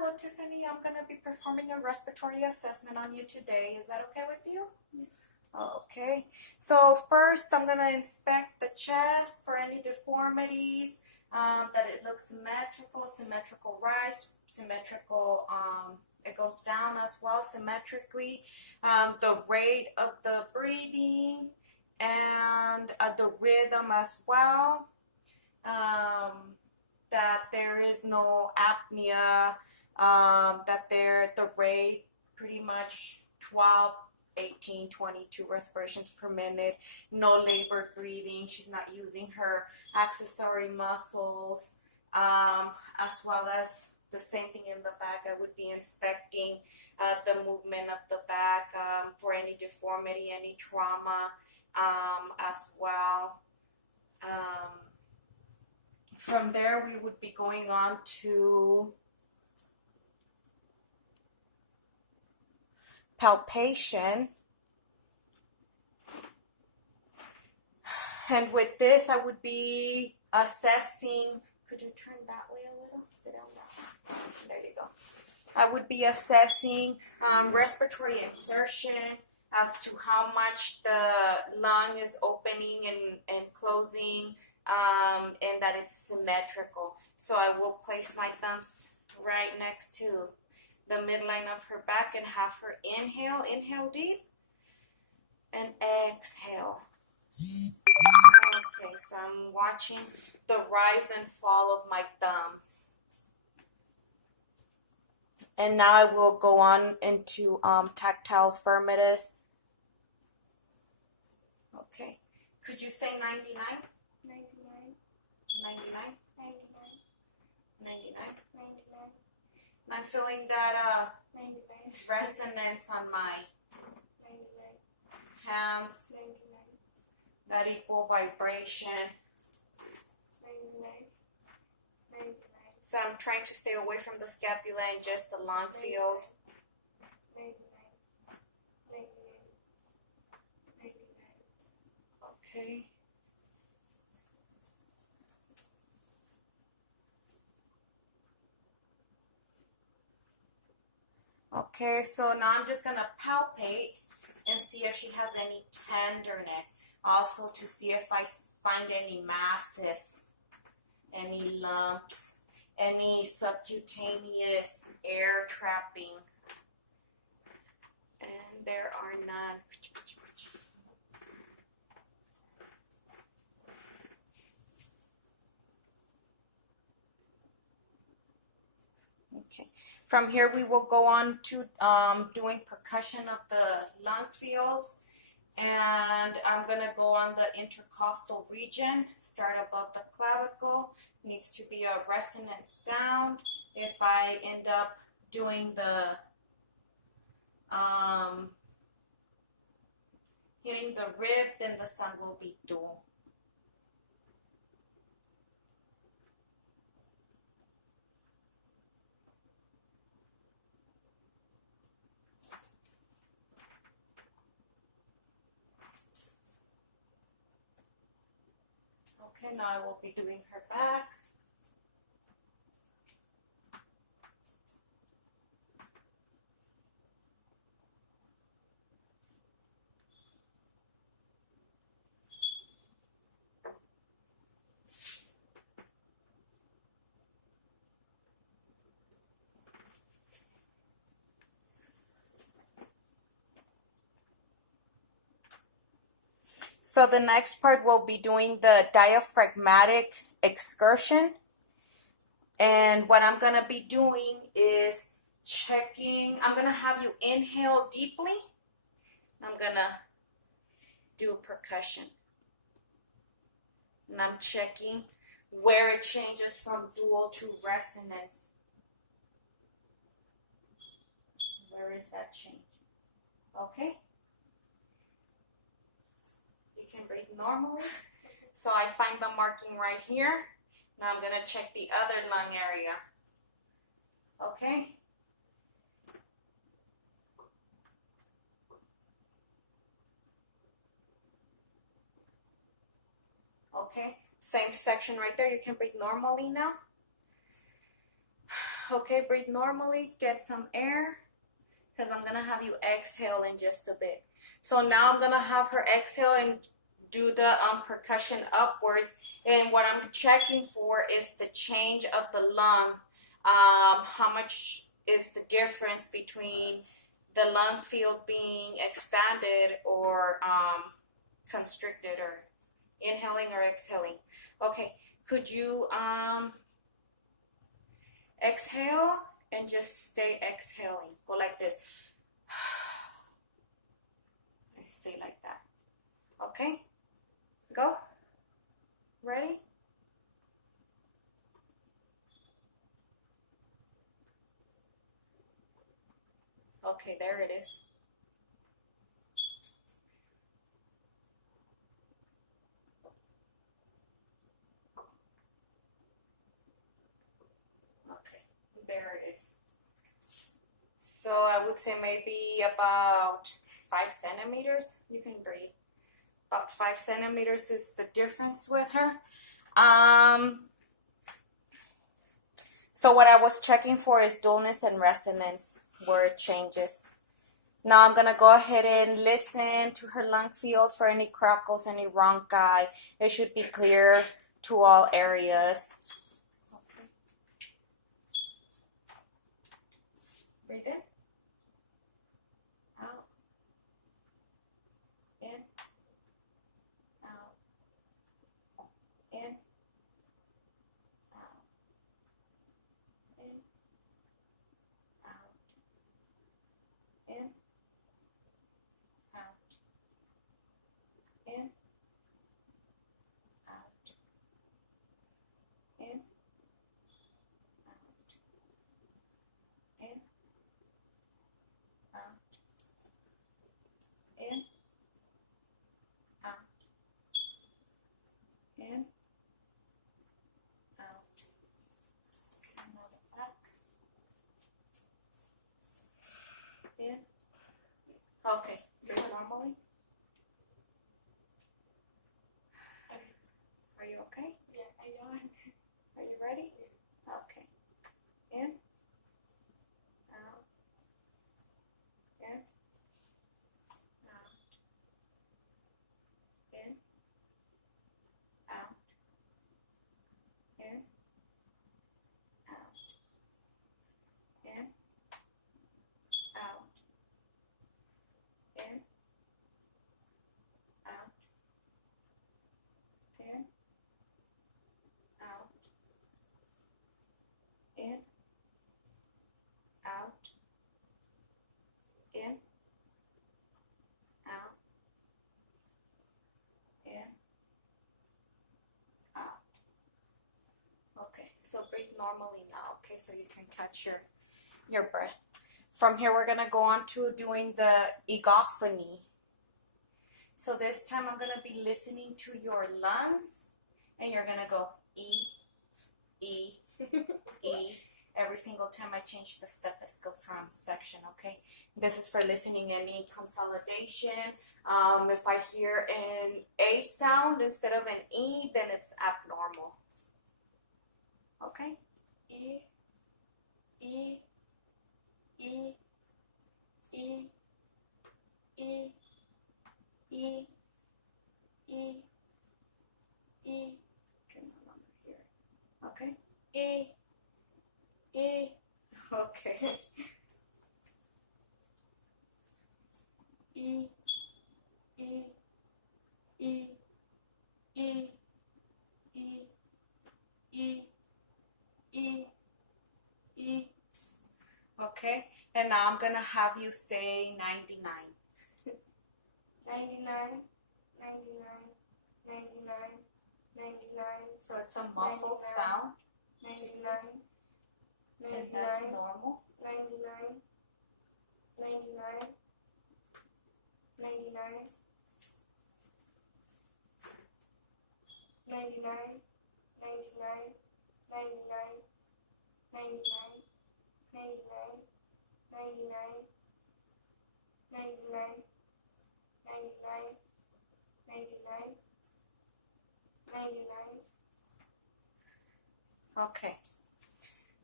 Hello, Tiffany. I'm going to be performing a respiratory assessment on you today. Is that okay with you? Yes. Okay. So first, I'm going to inspect the chest for any deformities, that it looks symmetrical rise, symmetrical, it goes down as well symmetrically, the rate of the breathing, and the rhythm as well. That there is no apnea, that the rate pretty much 12, 18, 22 respirations per minute, no labored breathing, she's not using her accessory muscles, as well as the same thing in the back. I would be inspecting the movement of the back for any deformity, any trauma as well. From there, we would be going on to palpation. And with this, I would be assessing, could you turn that way a little? Sit down that way. There you go. I would be assessing respiratory exertion as to how much the lung is opening and closing, and that it's symmetrical. So I will place my thumbs right next to the midline of her back and have her inhale deep, and exhale. Okay, so I'm watching the rise and fall of my thumbs. And now I will go on into tactile firmness. Okay, could you say 99? 99. 99? 99. 99. 99. And I'm feeling that 99. resonance on my 99. hands, 99. that equal vibration. 99. 99. So I'm trying to stay away from the scapula and just the lung field. 99. 99. 99. Okay. Okay, so now I'm just gonna palpate and see if she has any tenderness. Also to see if I find any masses, any lumps, any subcutaneous air trapping. And there are none. Okay. From here, we will go on to doing percussion of the lung fields. And I'm going to go on the intercostal region, start above the clavicle. Needs to be a resonant sound. If I end up doing the hitting the rib, then the sound will be dual. Okay, now I will be doing her back. So the next part will be doing the diaphragmatic excursion. And what I'm going to be doing is checking. I'm going to have you inhale deeply. I'm going to do percussion. And I'm checking where it changes from dual to resonance. Where is that change? Okay. You can breathe normally. So I find the marking right here. Now I'm going to check the other lung area. Okay? Okay, same section right there. You can breathe normally now. Okay, breathe normally, get some air, because I'm gonna have you exhale in just a bit. So now I'm gonna have her exhale and do the percussion upwards. And what I'm checking for is the change of the lung. How much is the difference between the lung field being expanded or constricted, or inhaling or exhaling? Okay, could you exhale and just stay exhaling? Go like this. And stay like that. Okay? Go. Ready? Okay, there it is. Okay, there it is. So I would say maybe about 5 centimeters. You can breathe. About 5 centimeters is the difference with her. So what I was checking for is dullness and resonance, where it changes. Now I'm gonna go ahead and listen to her lung fields for any crackles, any rhonchi. It should be clear to all areas. Okay. Breathe in. Out. In. Out. In. Out. In. Out. In. Out. In. Out. In. Out. In. Out. In. Out. In. Out. Okay, now the back. In. Okay, breathe normally. Are you okay? Yeah, I yawn. Are you ready? Okay. In. Out. In. Out. In. Out. In. Out. In. Out. In. Out. In. Out. In. Out. In. Out. In. Out. Okay, so breathe normally now, okay, so you can catch your breath. From here, we're gonna go on to doing the egophony. So this time I'm gonna be listening to your lungs, and you're gonna go E, E, E. Every single time I change the stethoscope from section, okay? This is for listening any consolidation. If I hear an A sound instead of an E, then it's abnormal. Okay? E, E, E, E, E, E, E, E, Can no longer hear. Okay? E, E, Okay. E, E, E, E, E, E, E, E. Okay? And now I'm gonna have you say 99. 99, 99, 99, 99, So it's a muffled 99. sound, 99, and that's 99, normal. 99, 99, 99, 99, 99, 99, 99, 99, 99, 99, 99, 99, 99. Okay.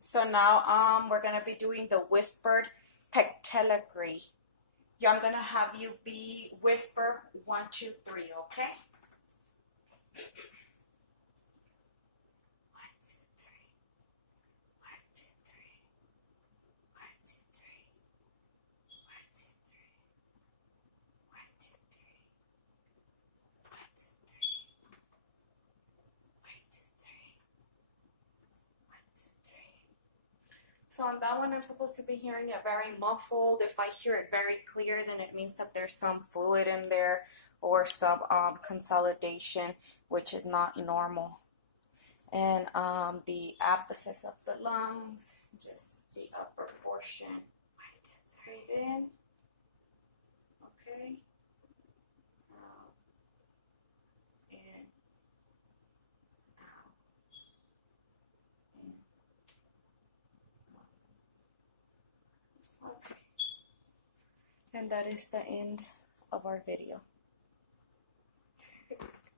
So now we're gonna be doing the whispered pectelegree. Yeah, I'm gonna have you be whisper 1, 2, 3, okay? 1, 2, 3. 1, 2, 3. 1, 2, 3. 1, 2, 3. 1, 2, 3. 1, 2, 3. 1, 2, 3. 1, 2, 3. So on that one, I'm supposed to be hearing it very muffled. If I hear it very clear, then it means that there's some fluid in there or some consolidation, which is not normal. And the abscess of the lungs, just the upper portion. 1, 2, 3. Breathe in. Okay. Out. In. Out. In. Okay. And that is the end of our video.